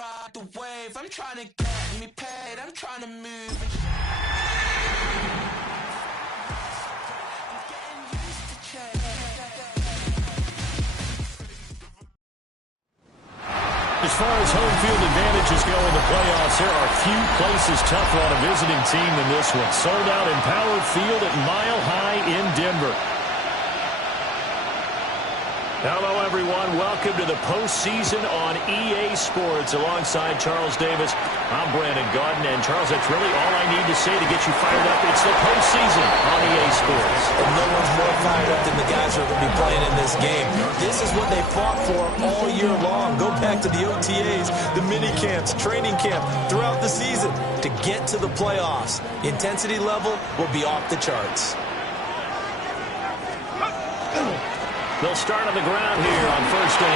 ride the wave. I'm trying to get me paid. I'm trying to move. I'm getting used to change. As far as home field advantages go in the playoffs, there are few places tougher on a visiting team than this one. Sold out in Power Field at Mile High in Denver. Hello, everyone. Welcome to the postseason on EA Sports. Alongside Charles Davis, I'm Brandon Gaudin. And, Charles, that's really all I need to say to get you fired up. It's the postseason on EA Sports. And no one's more fired up than the guys who are going to be playing in this game. This is what they fought for all year long. Go back to the OTAs, the mini camps, training camp, throughout the season to get to the playoffs. The intensity level will be off the charts. They'll start on the ground here on first down.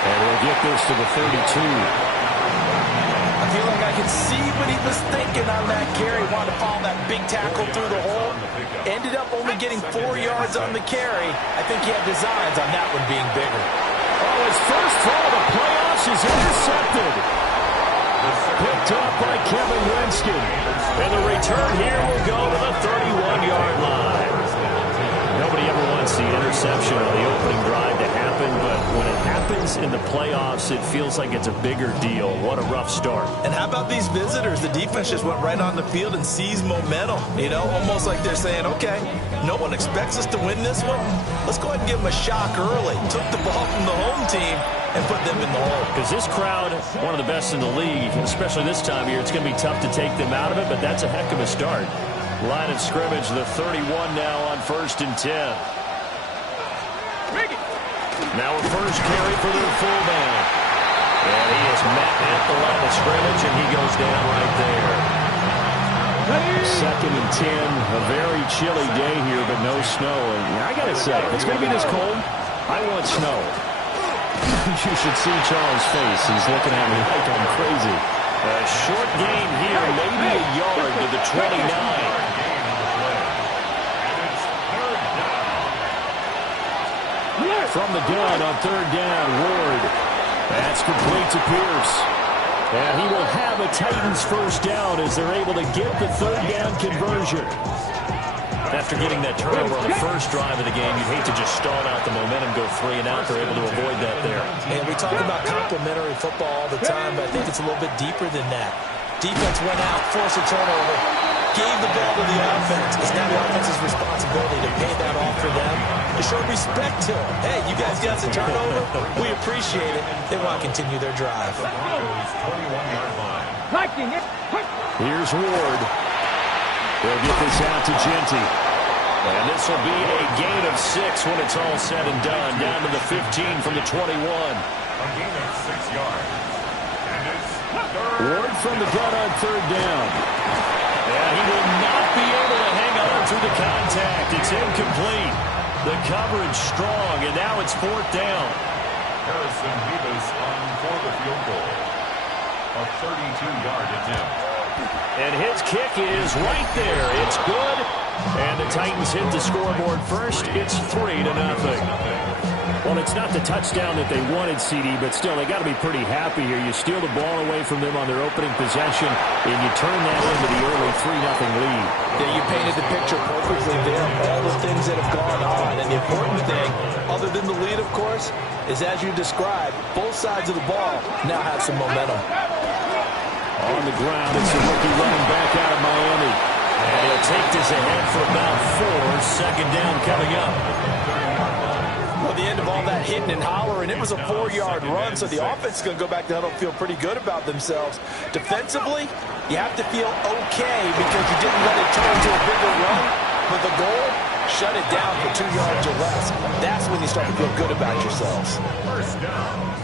And we'll get this to the 32. I feel like I can see what he was thinking on that carry. Wanted to follow that big tackle through the hole. Ended up only getting 4 yards on the carry. I think he had designs on that one being bigger. Oh, his first throw of the playoffs is intercepted. Picked up by Kevin Winston. And the return here will go to the 31-yard line. Nobody ever wants the interception on the opening drive to happen, but when it happens in the playoffs, it feels like it's a bigger deal. What a rough start. And how about these visitors? The defense just went right on the field and seized momentum. You know, almost like they're saying, okay, no one expects us to win this one. Let's go ahead and give them a shock early. Took the ball from the home team and put them in the hole. Because this crowd, one of the best in the league, especially this time of year, it's going to be tough to take them out of it, but that's a heck of a start. Line of scrimmage, the 31 now on 1st and 10. Now a first carry for their fullback. And he is met at the line of scrimmage, and he goes down right there. 2nd and 10, a very chilly day here, but no snow. And I got to say, if it's going to be this cold, I want snow. You should see Charles' face. He's looking at me like I'm crazy. A short gain here, maybe a yard to the 29. From the gun on 3rd down, Ward. That's complete to Pierce. And he will have a Titans first down as they're able to get the 3rd down conversion. After getting that turnover on the first drive of the game, you'd hate to just stall out the momentum, go 3 and out. They're able to avoid that there. And we talk about complementary football all the time, but I think it's a little bit deeper than that. Defense went out, forced a turnover, gave the ball to the offense. It's now the offense's responsibility to pay that off for them, to show respect to them. Hey, you guys got some turnover. We appreciate it. They want to continue their drive. Here's Ward. They'll get this out to Genty. And this will be a gain of 6 when it's all said and done. Down to the 15 from the 21. A gain of 6 yards. And it's Ward from the gun on 3rd down. And he will not be able to hang on through the contact. It's incomplete. The coverage strong, and now it's 4th down. Harrison Beavis on for the field goal. A 32-yard attempt. And his kick is right there. It's good. And the Titans hit the scoreboard first. It's 3-0. Well, it's not the touchdown that they wanted, CD, but still, they got to be pretty happy here. You steal the ball away from them on their opening possession, and you turn that into the early 3-0 lead. Yeah, you painted the picture perfectly there. All the things that have gone on. And the important thing, other than the lead, of course, is as you described, both sides of the ball now have some momentum. On the ground, it's the rookie running back out of Miami. And he'll take this ahead for about 4. 2nd down coming up. Well, the end of all that hitting and hollering, it was a 4-yard run, so the offense is going to go back to huddle, feel pretty good about themselves. Defensively, you have to feel okay because you didn't let it turn into a bigger run. But the goal, shut it down for 2 yards or less. That's when you start to feel good about yourselves. First down.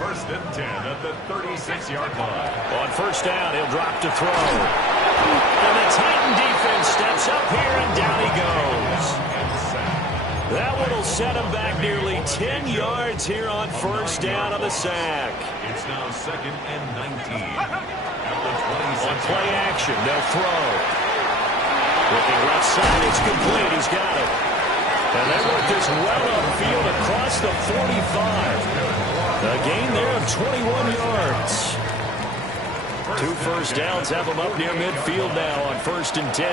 1st and 10 at the 36-yard line. On 1st down, he'll drop to throw. And the Titan defense steps up here, and down he goes. That one will set him back nearly 10 yards here on 1st down on the sack. It's now 2nd and 19. On play action, they'll throw. Looking left side, it's complete. He's got it. And they work this well upfield across the 45. A gain there of 21 yards. 2 first downs have him up near midfield now on 1st and 10.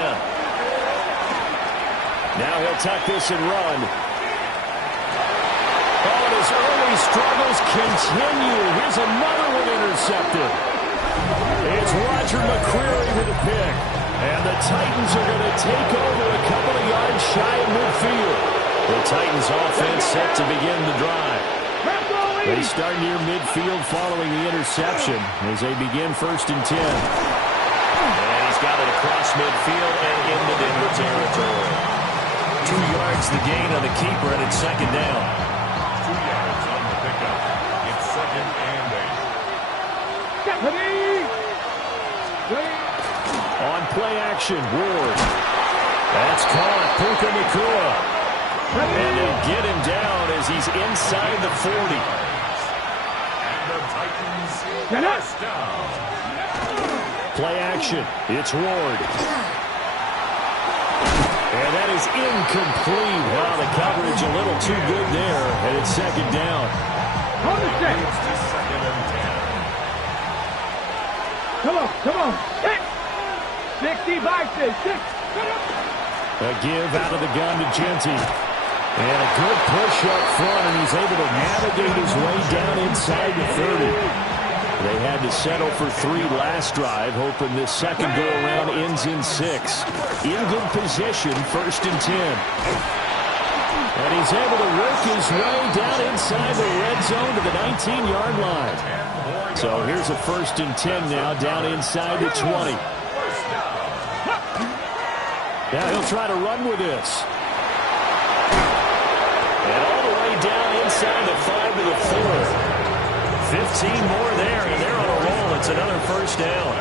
Now he'll tuck this and run. Oh, and his early struggles continue. Here's another one intercepted. It's Roger McCreary with a pick. And the Titans are going to take over a couple of yards shy of midfield. The Titans offense set to begin the drive. They start near midfield following the interception as they begin 1st and 10. And he's got it across midfield and into Denver territory. 2 yards the gain on the keeper, and it's 2nd down. 2 yards on the pickup. It's 2nd and 8. On play action, Ward. That's caught. Puka Nacua. And they'll get him down as he's inside the 40. And the Titans first down. Play action. It's Ward. And that is incomplete. Wow, the coverage a little too good there. And it's 2nd down. It's to 2nd and 10. Come on. 60 by 6. A give out of the gun to Genty. And a good push up front, and he's able to navigate his way down inside the 30. They had to settle for 3 last drive, hoping this second go-around ends in 6. In good position, 1st and 10. And he's able to work his way down inside the red zone to the 19-yard line. So here's a 1st and 10 now, down inside the 20. Now he'll try to run with this. And all the way down inside the 5 to the 4. 15 more there, and they're on a roll. It's another 1st down.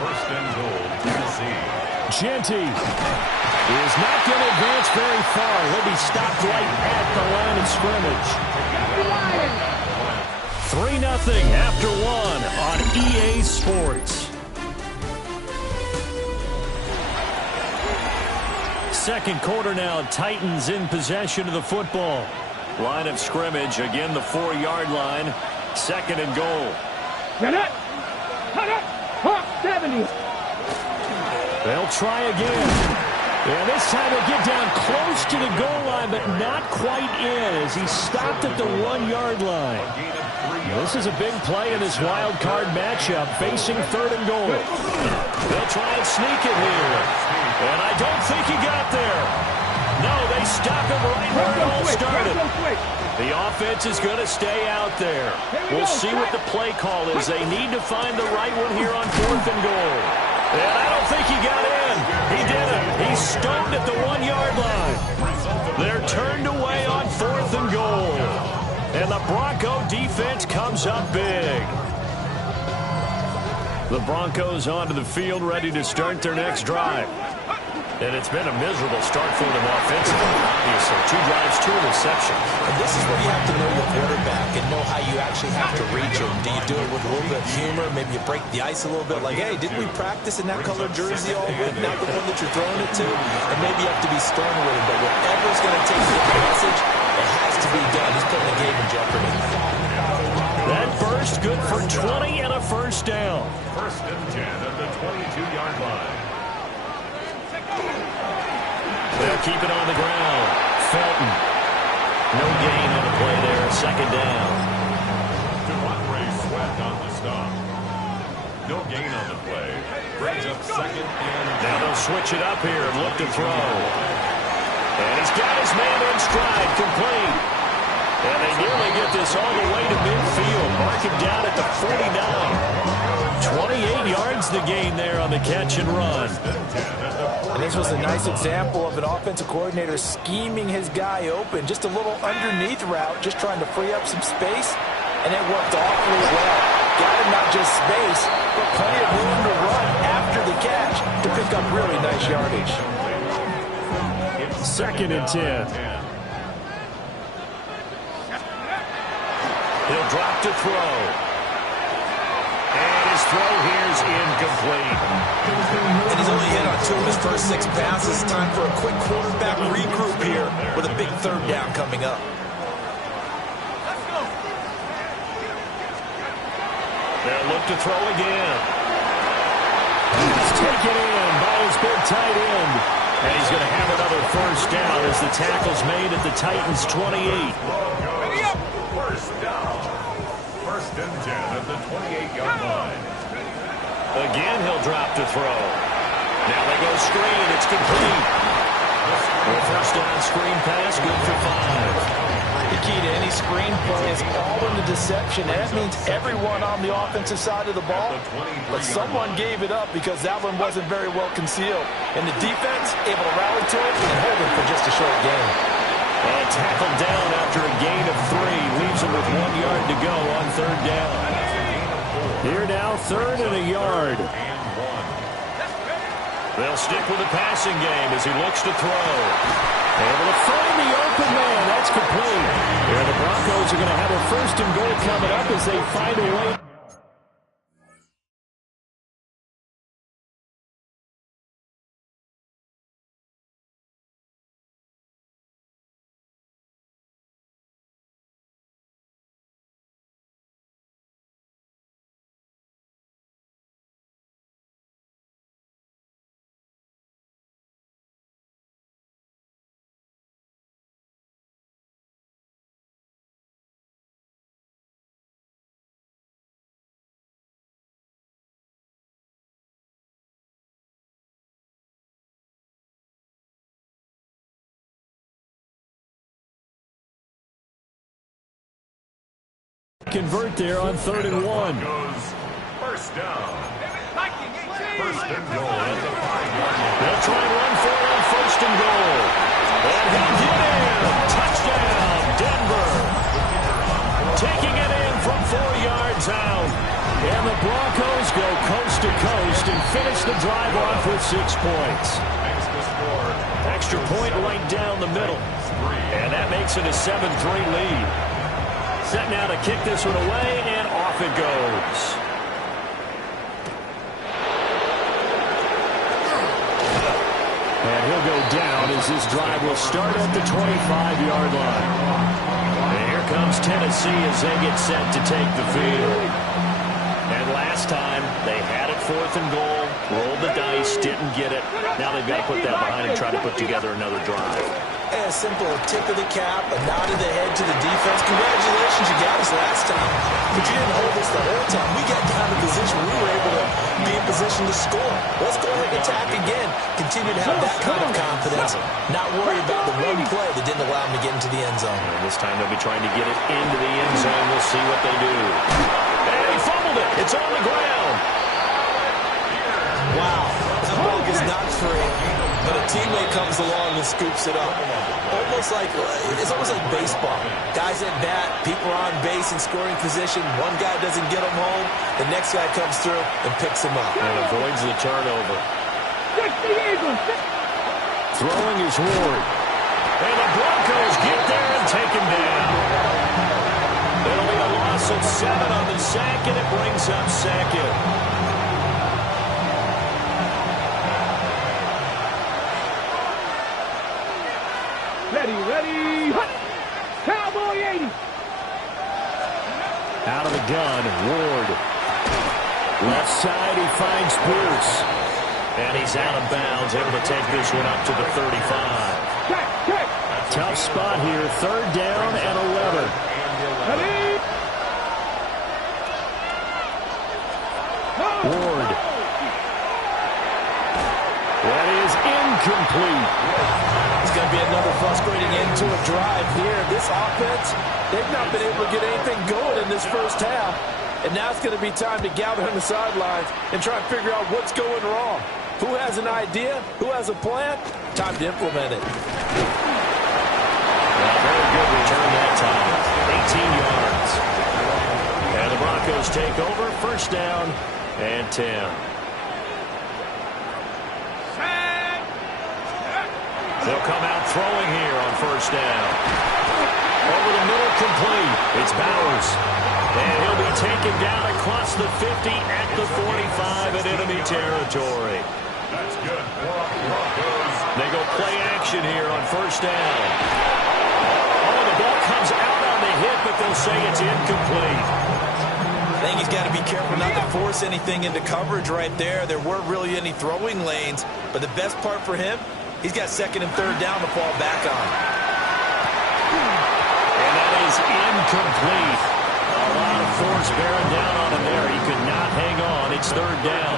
First and goal, Tennessee. Genty is not going to advance very far. He'll be stopped right at the line of scrimmage. 3-0 after 1 on EA Sports. Second quarter now, Titans in possession of the football. Line of scrimmage, again the 4-yard line. 2nd and goal. 70. They'll try again. And this time he'll get down close to the goal line, but not quite in as he's stopped at the 1-yard line. This is a big play in this wild card matchup, facing 3rd and goal. They'll try and sneak it here. And I don't think he got there. No, they stop him right where it all started. The offense is going to stay out there. We'll see what the play call is. They need to find the right one here on 4th and goal. And I don't think he got in. He didn't. He's stoned at the 1-yard line. They're turned away on 4th and goal. And the Bronco defense comes up big. The Broncos onto the field, ready to start their next drive. And it's been a miserable start for them offensively, obviously. 2 drives, 2 interceptions. And this is where you have to know your quarterback and know how you actually have to reach him. Do you do it with a little bit of humor? Maybe you break the ice a little bit. Like, hey, didn't we practice in that color jersey all week? Not the one that you're throwing it to? And maybe you have to be stern with him. But whatever's going to take the message, it has to be done. He's putting the game in jeopardy. That burst good for 20 and a 1st down. 1st and 10 at the 22-yard line. They'll keep it on the ground. Felton. No gain on the play there. 2nd down. DeMondre Sweat on the stop. No gain on the play. Brings up 2nd and now they'll switch it up here and look to throw. And he's got his man in stride, complete. And they nearly get this all the way to midfield. Mark him down at the 49. 28 yards the gain there on the catch and run. And this was a nice example of an offensive coordinator scheming his guy open. Just a little underneath route, just trying to free up some space. And it worked awfully well. Got him not just space, but plenty of room to run after the catch to pick up really nice yardage. 2nd and 10. He'll drop to throw. And his throw here is is incomplete. And he's only hit on 2 of his first 6 passes. Time for a quick quarterback regroup here with a big 3rd down coming up. They'll look to throw again. He's taken in by his big tight end. And he's going to have another 1st down as the tackle's made at the Titans' 28. First down. 1st and 10 at the 28-yard line. Again, he'll drop to throw. Now they go screen. It's complete. The 1st down screen pass, good for 5. The key to any screen play is all in the deception. That means everyone on the offensive side of the ball, but someone gave it up because that one wasn't very well concealed. And the defense able to rally to it and hold him for just a short gain. And tackled down after a gain of 3. Leaves him with 1 yard to go on 3rd down. Here now, 3rd and a yard. They'll stick with the passing game as he looks to throw. Able to find the open man. That's complete. And the Broncos are going to have a 1st and goal coming up as they find a way. Convert there on 3rd and 1. 1st down. 1st and goal at the 5-yard line. They'll try and run for it on 1st and goal. And he'll get in. Touchdown, Denver. Taking it in from 4 yards out. And the Broncos go coast to coast and finish the drive off with 6 points. Extra point right down the middle. And that makes it a 7-3 lead. Set now to kick this one away, and off it goes. And he'll go down as this drive will start at the 25-yard line. And here comes Tennessee as they get set to take the field. And last time, they had it 4th and goal, rolled the dice, didn't get it. Now they've got to put that behind and try to put together another drive. A simple tip of the cap, a nod of the head to the defense. Congratulations, you got us last time, but you didn't hold us the whole time. We got down to position we were able to be in position to score. Let's go ahead and attack again. Continue to have that kind of confidence. Not worry about the one play that didn't allow them to get into the end zone. And this time they'll be trying to get it into the end zone. We'll see what they do. And he fumbled it. It's on the ground. Wow, that ball is not free, but a teammate comes along and scoops it up. It's almost like baseball. Guys at bat, people are on base in scoring position. One guy doesn't get him home, the next guy comes through and picks him up. And avoids the turnover. Throwing is Ward. And the Broncos get there and take him down. It'll be a loss of 7 on the sack, and it brings up 2nd. Ready, Cowboy 80. Out of the gun, Ward. Left side, he finds Pierce. And he's out of bounds, able to take this one up to the 35. Check. Tough spot here, 3rd down and 11. Ready. Ward. That is incomplete. It's going to be another frustrating end to a drive here. This offense, they've not been able to get anything going in this first half. And now it's going to be time to gather on the sidelines and try and figure out what's going wrong. Who has an idea? Who has a plan? Time to implement it. Well, very good return that time. 18 yards. And the Broncos take over. 1st down and 10. They'll come out throwing here on 1st down. Over the middle, complete. It's Bowers. And he'll be taken down across the 50 at the 45 in enemy territory. That's good for the Broncos. They go play action here on first down. Oh, the ball comes out on the hit, but they'll say it's incomplete. I think he's got to be careful not to force anything into coverage right there. There weren't really any throwing lanes, but the best part for him, he's got second and third down to fall back on. And that is incomplete. A lot of force bearing down on him there. He could not hang on. It's third down.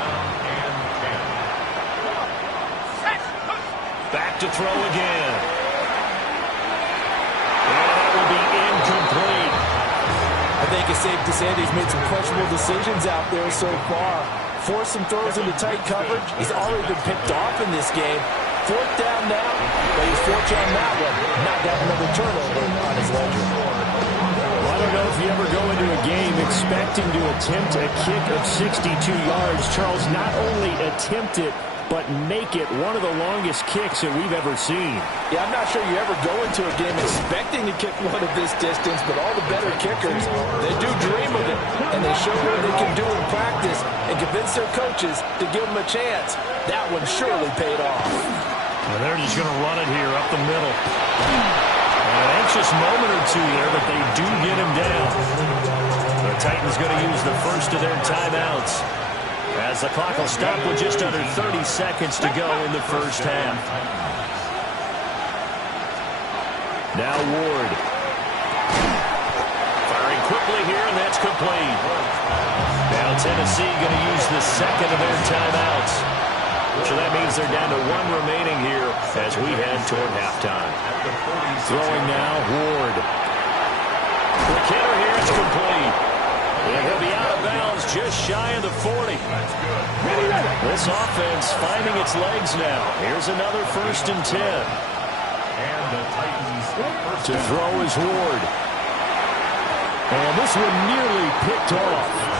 Back to throw again. And that will be incomplete. I think it's safe to say that he's made some questionable decisions out there so far. Forced some throws into tight coverage. He's already been picked off in this game. Fourth down now, but he's fortunate on that one. Not got another turnover on his ledger. Well, I don't know if you ever go into a game expecting to attempt a kick of 62 yards. Charles, not only attempt it, but make it one of the longest kicks that we've ever seen. Yeah, I'm not sure you ever go into a game expecting to kick one of this distance, but all the better kickers, they do dream of it, and they show what they can do in practice and convince their coaches to give them a chance. That one surely paid off. And they're just going to run it here up the middle. An anxious moment or two there, but they do get him down. The Titans going to use the first of their timeouts, as the clock will stop with just under 30 seconds to go in the first half. Now Ward. Firing quickly here, and that's complete. Now Tennessee going to use the second of their timeouts. So that means they're down to one remaining here as we head toward halftime. Throwing now, Ward. The kicker here is complete. And he'll be out of bounds just shy of the 40. This offense finding its legs now. Here's another 1st and 10. And the Titans To throw is Ward. And this one nearly picked off.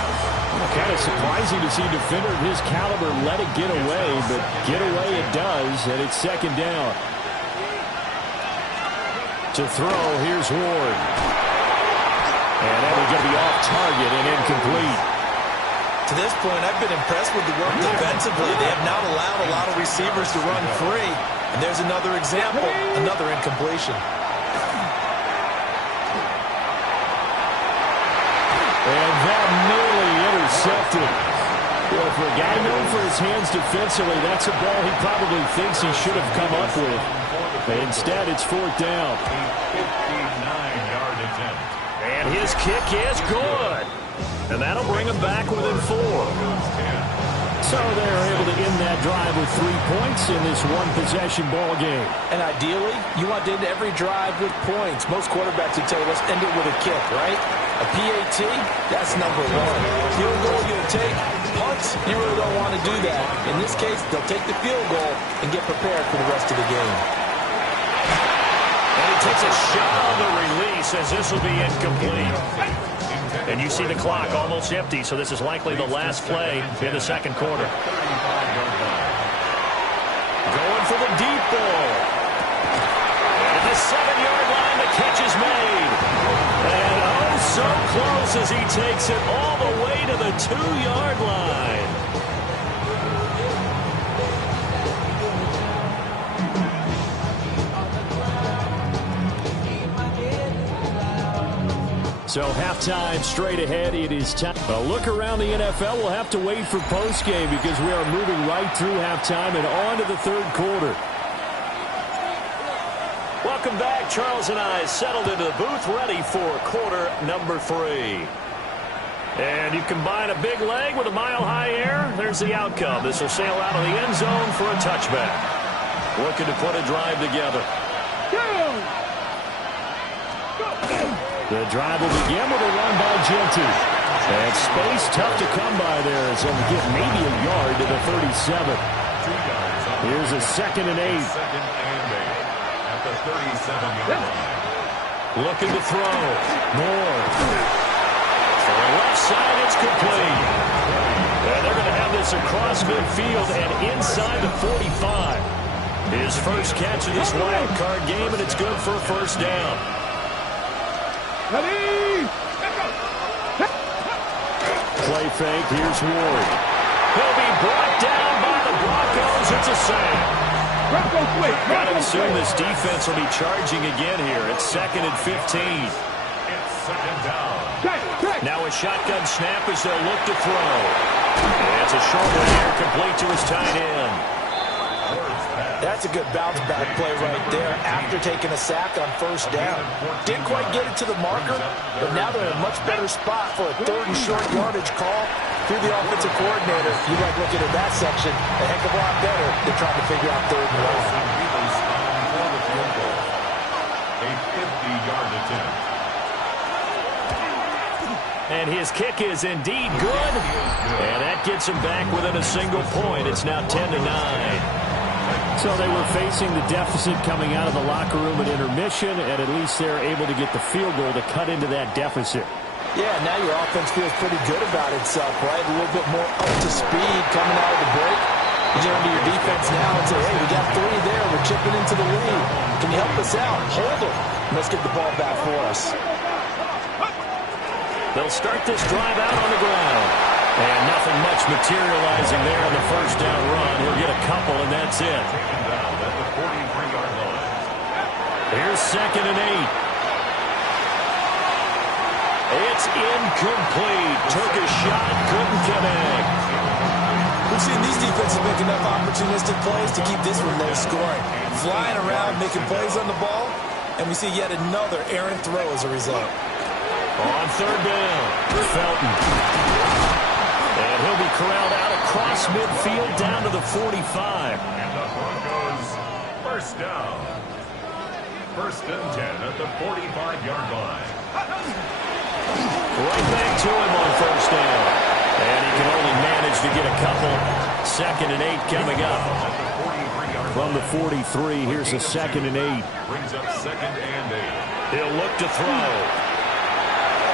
Kind of surprising to see a defender of his caliber let it get away, but get away it does, and it's second down. To throw, here's Ward. And that will get be off target and incomplete. To this point, I've been impressed with the work defensively. They have not allowed a lot of receivers to run free. And there's another example, another incompletion. And that nearly intercepted. Well, for a guy known for his hands defensively, that's a ball he probably thinks he should have come up with. But instead, it's fourth down. 59-yard attempt. And his kick is good. And that'll bring him back within 4. So they're able to end that drive with 3 points in this one-possession ball game. And ideally, you want to end every drive with points. Most quarterbacks would tell you, let's end it with a kick, right? A PAT, that's number 1. Field goal you'll take. Punts, you really don't want to do that. In this case, they'll take the field goal and get prepared for the rest of the game. And he takes a shot on the release as this will be incomplete. And you see the clock almost empty, so this is likely the last play in the second quarter. Going for the deep ball. At the 7-yard line, the catch is made. And oh, so close as he takes it all the way to the 2-yard line. So halftime straight ahead. It is time. A look around the NFL. We'll have to wait for postgame because we are moving right through halftime and on to the third quarter. Welcome back. Charles and I settled into the booth ready for quarter number 3. And you combine a big leg with a mile-high air. There's the outcome. This will sail out of the end zone for a touchback. Looking to put a drive together. The drive will begin with a run by Genty. And space tough to come by there as he'll get maybe a yard to the 37. Here's a 2nd and 8. Second and 8 at the 37-yard line. Looking to throw. Moore. For the left side, it's complete. And they're going to have this across midfield and inside the 45. His first catch of this wild card game, and it's good for a first down. Ready? Play fake. Here's Ward. He'll be brought down by the Broncos. It's a sack. Broncos quick. Gotta assume this defense will be charging again here. It's 2nd and 15. It's second down. Now a shotgun snap as they'll look to throw. And it's a short one here, complete to his tight end. That's a good bounce back play right there after taking a sack on first down. Didn't quite get it to the marker, but now they're in a much better spot for a 3rd and short yardage call through the offensive coordinator. You like looking at that section a heck of a lot better than trying to figure out 3rd and long. A 50-yard attempt. And his kick is indeed good. And that gets him back within a single point. It's now 10-9. So they were facing the deficit coming out of the locker room at intermission, and at least they're able to get the field goal to cut into that deficit. Yeah, now your offense feels pretty good about itself, right? A little bit more up to speed coming out of the break. You turn to your defense now and say, hey, we got 3 there. We're chipping into the lead. Can you help us out? Hold them. Let's get the ball back for us. They'll start this drive out on the ground. And nothing much materializing there on the first down run. He'll get a couple, and that's it. Taken down at the 43-yard line. Here's 2nd and 8. It's incomplete. Took a shot, couldn't connect. We've seen these defenses make enough opportunistic plays to keep this one low scoring. Flying around, making plays on the ball, and we see yet another errant throw as a result. On 3rd down, Felton. And he'll be corralled out across midfield down to the 45. And the Broncos, first down. 1st and 10 at the 45-yard line. Right back to him on 1st down. And he can only manage to get a couple. 2nd and 8 coming up. From the 43, here's a 2nd and 8. Brings up 2nd and 8. He'll look to throw.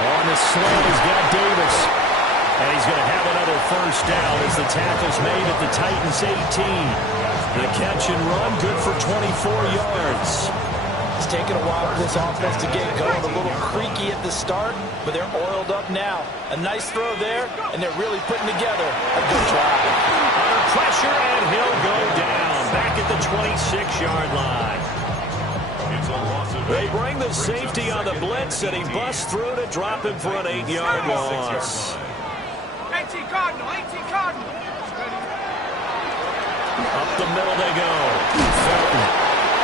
On the slant, he's got Davis. And he's going to have another first down as the tackle's made at the Titans' 18. The catch and run, good for 24 yards. It's taken a while for this offense to get going. A little creaky at the start, but they're oiled up now. A nice throw there, and they're really putting together a good drive. Under pressure, and he'll go down. Back at the 26-yard line. They bring the safety on the blitz, and he busts through to drop him for an 8-yard loss. 18 Cardinal, 18 Cardinal. Up the middle they go. Felton.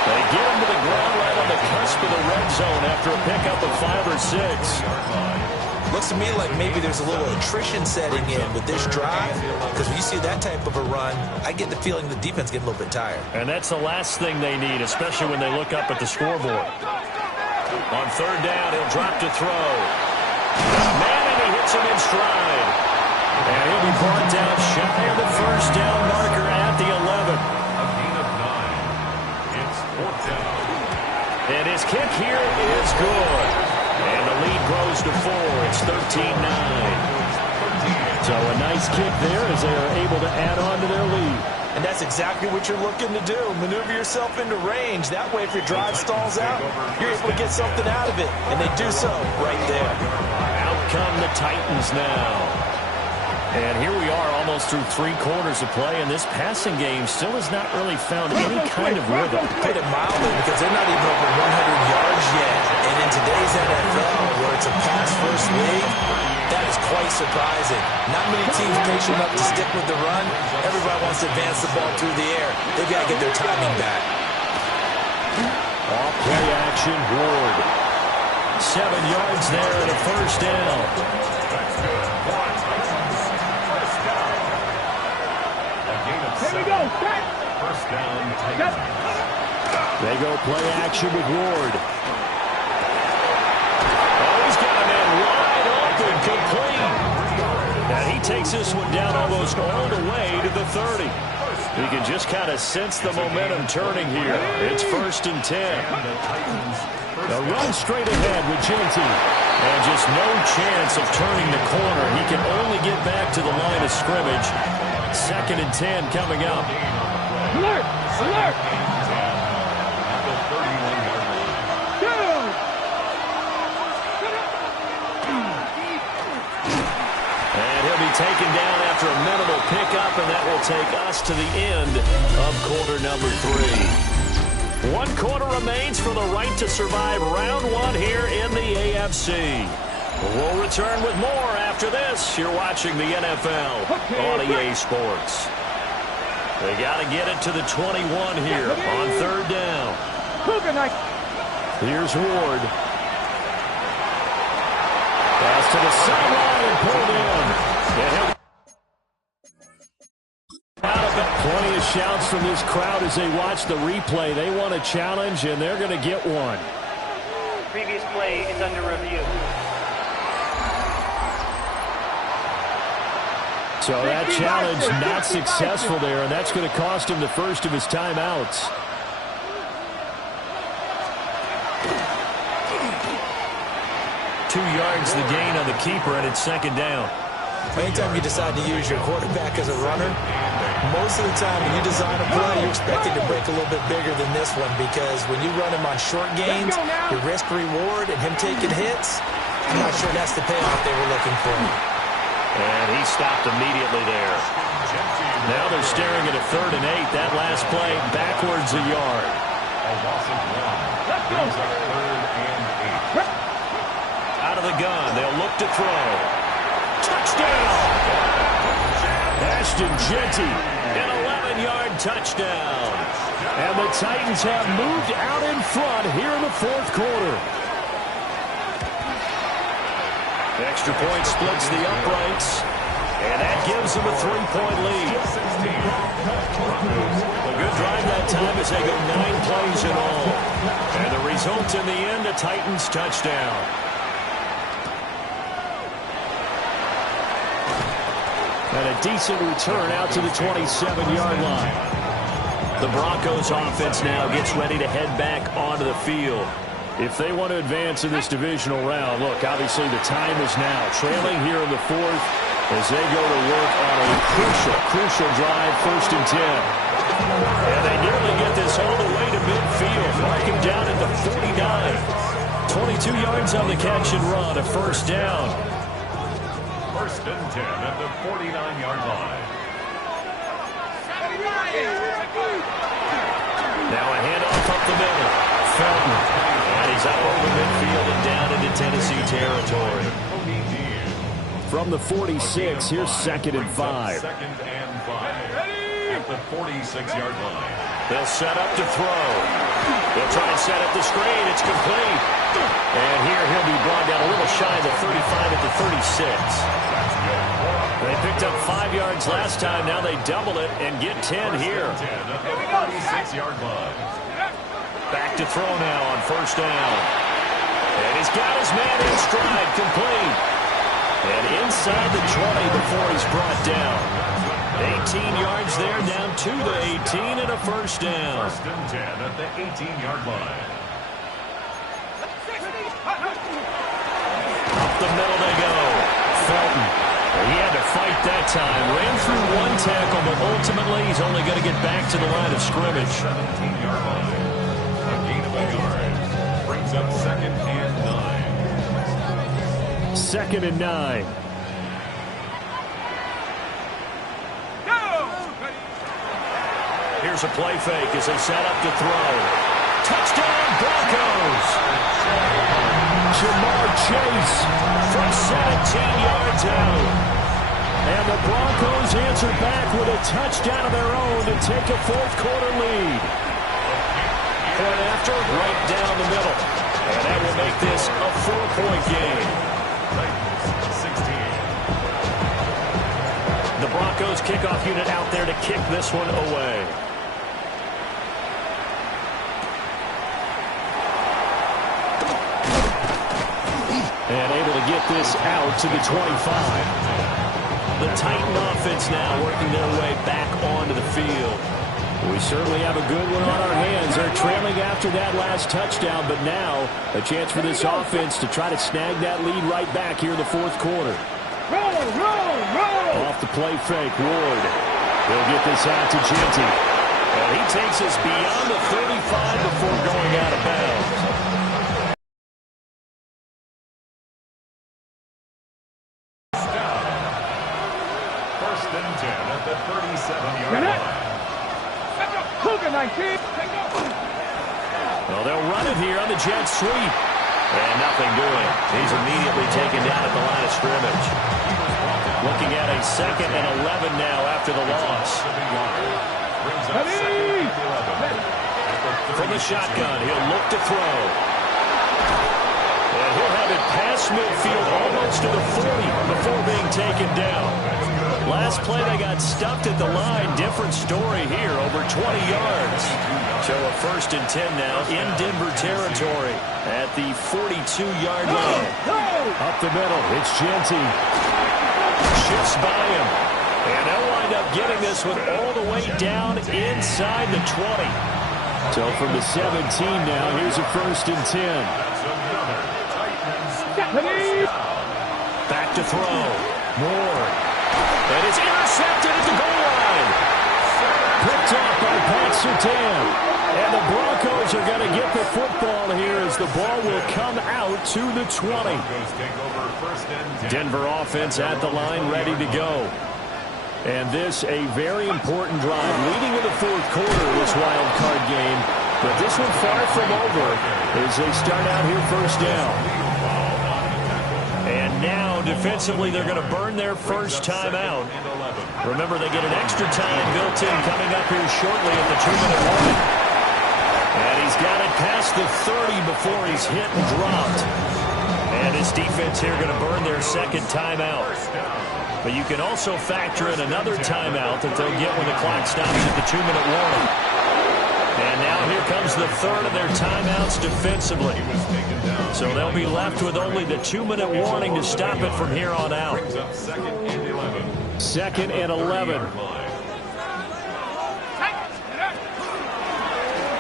They get him to the ground right on the cusp of the red zone after a pickup of 5 or 6. Looks to me like maybe there's a little attrition setting in with this drive, because when you see that type of a run, I get the feeling the defense getting a little bit tired. And that's the last thing they need, especially when they look up at the scoreboard. On 3rd down, he'll drop to throw. Man, and he hits him in stride. And he'll be brought down shy of the first down marker at the 11. A gain of 9. It's 4th down. And his kick here is good. And the lead grows to 4. It's 13-9. So a nice kick there as they are able to add on to their lead. And that's exactly what you're looking to do. Maneuver yourself into range. That way, if your drive stalls out, you're able to get something out of it. And they do so right there. Out come the Titans now. And here we are almost through 3 quarters of play, and this passing game still has not really found any kind of rhythm. Put it mildly, because they're not even over 100 yards yet. And in today's NFL, where it's a pass-first league, that is quite surprising. Not many teams patient enough to stick with the run. Everybody wants to advance the ball through the air. They've got to get their timing back. Off play action, Ward. 7 yards there and a first down. Here we go, set. First down, Set. They go play action with Ward. Oh, he's got a man wide open, complete. And he takes this one down almost all the way to the 30. You can just kind of sense the momentum turning here. It's 1st and 10. A run straight ahead with Genty. And just no chance of turning the corner. He can only get back to the line of scrimmage. 2nd and 10 coming up. Alert! Alert! at the 31-yard line. Down! be taken down after a minimal pickup, and that will take us to the end of quarter number 3. 1 quarter remains for the right to survive round 1 here in the AFC. We'll return with more after this. You're watching the NFL on EA Sports. They got to get it to the 21 here on 3rd down. Here's Ward. Pass to the sideline and pulled in. Plenty of shouts from this crowd as they watch the replay. They want a challenge, and they're going to get one. Previous play is under review. So that challenge not successful there, and that's going to cost him the first of his timeouts. Two yards the gain on the keeper, and it's 2nd down. Anytime you decide to use your quarterback as a runner, most of the time when you design a play, you're expected to break a little bit bigger than this one, because when you run him on short gains, your risk-reward and him taking hits, I'm not sure that's the payoff they were looking for. And he stopped immediately there. Now they're staring at a 3rd and 8. That last play backwards a yard. A loss of 1. Brings up 3rd and 8. Out of the gun, they'll look to throw. Touchdown! Ashton Jeanty, an 11-yard touchdown. And the Titans have moved out in front here in the 4th quarter. Extra point splits the uprights, and that gives them a 3-point lead. A good drive that time as they go 9 plays in all. And the result in the end, a Titans touchdown. And a decent return out to the 27-yard line. The Broncos offense now gets ready to head back onto the field. If they want to advance in this divisional round, look, obviously the time is now. Trailing here in the 4th as they go to work on a crucial drive, 1st and 10. And they nearly get this all the way to midfield. Mark him down at the 49. 22 yards on the catch and run, a 1st down. 1st and 10 at the 49-yard line. Now a handoff up the middle. Felton. And he's up over midfield and down into Tennessee territory. From the 46, here's 2nd and 5. 2nd and 5 at the 46-yard line. They'll set up to throw. They'll try and set up the screen. It's complete. And here he'll be brought down a little shy of the 35 at the 36. They picked up 5 yards last time. Now they double it and get 10 here. 10 at the 46-yard line. Back to throw now on 1st down. And he's got his man in stride, complete. And inside the 20 before he's brought down. 18 yards there, down to the 18 and a 1st down. 1st and 10 at the 18-yard line. Up the middle they go. Felton. He had to fight that time. Ran through 1 tackle, but ultimately he's only going to get back to the line of scrimmage. 17-yard line. A gain of a yard. Brings up 2nd and 9. 2nd and 9. Here's a play fake as they set up to throw. Touchdown, Broncos! Jamar Chase from 17 yards out. And the Broncos answer back with a touchdown of their own to take a 4th quarter lead. Point after, right down the middle. And that will make this a 4-point game. 16. The Broncos kickoff unit out there to kick this one away. And able to get this out to the 25. The Titan offense now working their way back onto the field. We certainly have a good one on our hands. They're trailing after that last touchdown, but now a chance for this offense to try to snag that lead right back here in the 4th quarter. Off the play fake, Ward. He'll get this out to Jeanty. And he takes us beyond the 35 before going out of bounds. First and 10 at the 37-yard line. Cougar 19. Well, they'll run it here on the jet sweep. And nothing doing. He's immediately taken down at the line of scrimmage. Looking at a 2nd and 11 now after the loss. From the shotgun, he'll look to throw. And he'll have it past midfield almost to the 40 before being taken down. Last play, they got stuffed at the line. Different story here, over 20 yards. So a 1st and 10 now in Denver territory at the 42-yard line. Up the middle, it's Genty. Shifts by him. And they'll wind up getting this one all the way down inside the 20. So from the 17 now, here's a 1st and 10. Back to throw. Moore. And it's intercepted at the goal line. Picked off by Pat Surtain. And the Broncos are going to get the football here as the ball will come out to the 20. Denver offense at the line, ready to go. And this a very important drive leading in the 4th quarter of this wild card game. But this one far from over as they start out here 1st down. And now defensively they're going to burn their first time out. Remember, they get an extra time built in coming up here shortly at the 2-minute warning. And he's got it past the 30 before he's hit and dropped. And his defense here going to burn their 2nd timeout. But you can also factor in another timeout that they'll get when the clock stops at the 2-minute warning. And now here comes the 3rd of their timeouts defensively. So they'll be left with only the 2-minute warning to stop it from here on out. 2nd and 11.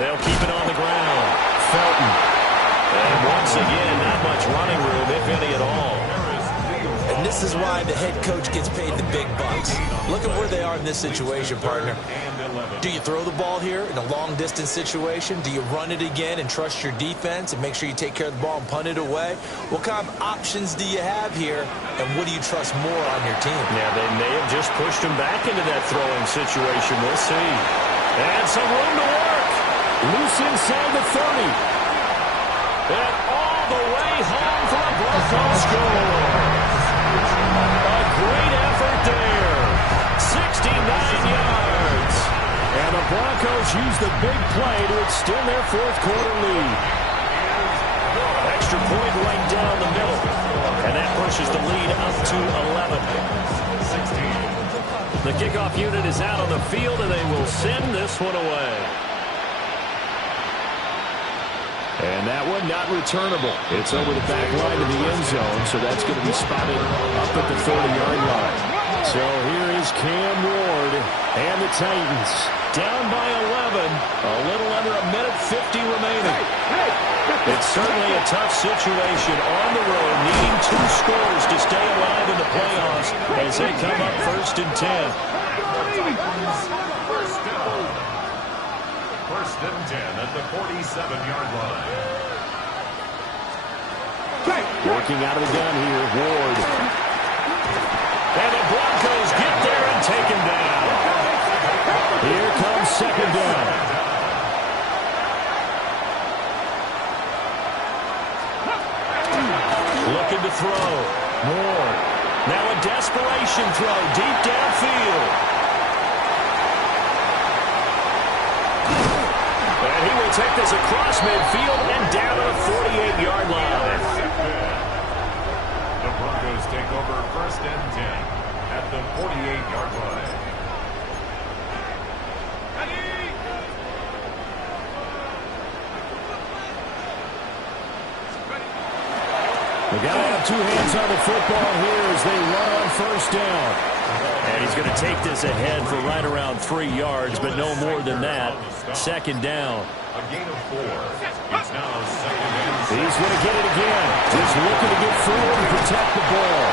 They'll keep it on the ground. Felton. And once again, not much running room, if any at all. And this is why the head coach gets paid the big bucks. Look at where they are in this situation, partner. Do you throw the ball here in a long-distance situation? Do you run it again and trust your defense and make sure you take care of the ball and punt it away? What kind of options do you have here, and what do you trust more on your team? Yeah, they may have just pushed him back into that throwing situation. We'll see. And some room to work. Loose inside the 30. And all the way home for a Broncos score. A great effort there. 69 yards. And the Broncos use the big play to extend their 4th quarter lead. Extra point right down the middle. And that pushes the lead up to 11. The kickoff unit is out on the field, and they will send this one away. And that one not returnable. It's over the back line of the end zone, so that's going to be spotted up at the 40-yard line. So here is Cam Ward and the Titans down by 11. A little under a minute 50 remaining. It's certainly a tough situation on the road, needing 2 scores to stay alive in the playoffs as they come up 1st and 10. First and 10 at the 47-yard line. Working out of the gun here, Ward. And the Broncos get there and take him down. Here comes 2nd down. Looking to throw. Ward. Now a desperation throw deep downfield. And he will take this across midfield and down to the 48-yard line. The Broncos take over 1st and 10 at the 48-yard line. They got to have 2 hands on the football here as they run on 1st down. And he's going to take this ahead for right around 3 yards, but no more than that. 2nd down. A gain of 4. It's now 2nd and 6. He's going to get it again. Just looking to get forward and protect the ball.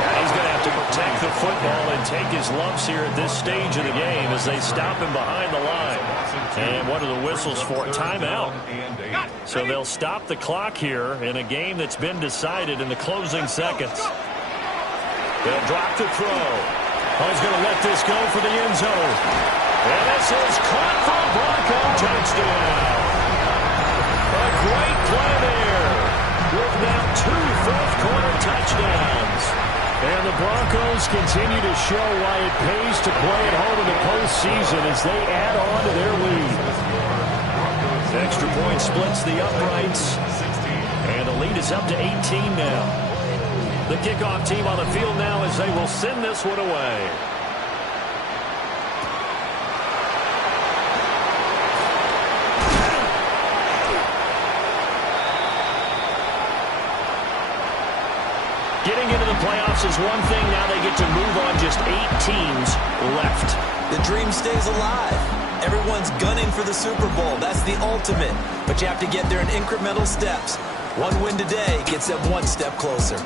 And he's going to have to protect the football and take his lumps here at this stage of the game as they stop him behind the line. And what are the whistles for? Timeout. So they'll stop the clock here in a game that's been decided in the closing seconds. They'll drop the throw. Oh, he's going to let this go for the end zone. And this is caught for a Bronco touchdown. A great play there with now 2 fourth-quarter touchdowns. And the Broncos continue to show why it pays to play at home in the postseason as they add on to their lead. Extra point splits the uprights. And the lead is up to 18 now. The kickoff team on the field now as they will send this one away. Getting into the playoffs is one thing. Now they get to move on. Just 8 teams left. The dream stays alive. Everyone's gunning for the Super Bowl. That's the ultimate. But you have to get there in incremental steps. One win today gets them one step closer.